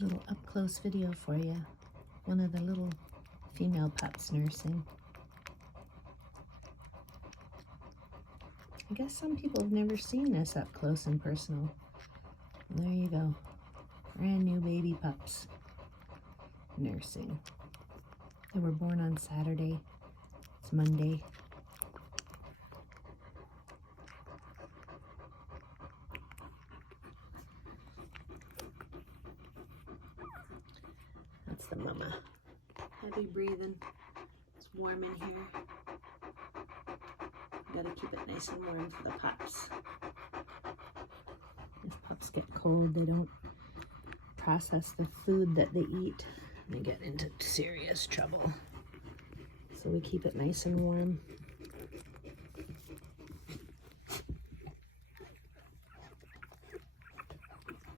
Little up-close video for you. One of the little female pups nursing. I guess some people have never seen this up close and personal. Well, there you go. Brand new baby pups nursing. They were born on Saturday. It's Monday. That's the mama. Heavy breathing. It's warm in here. Gotta keep it nice and warm for the pups. If pups get cold, they don't process the food that they eat. They get into serious trouble. So we keep it nice and warm.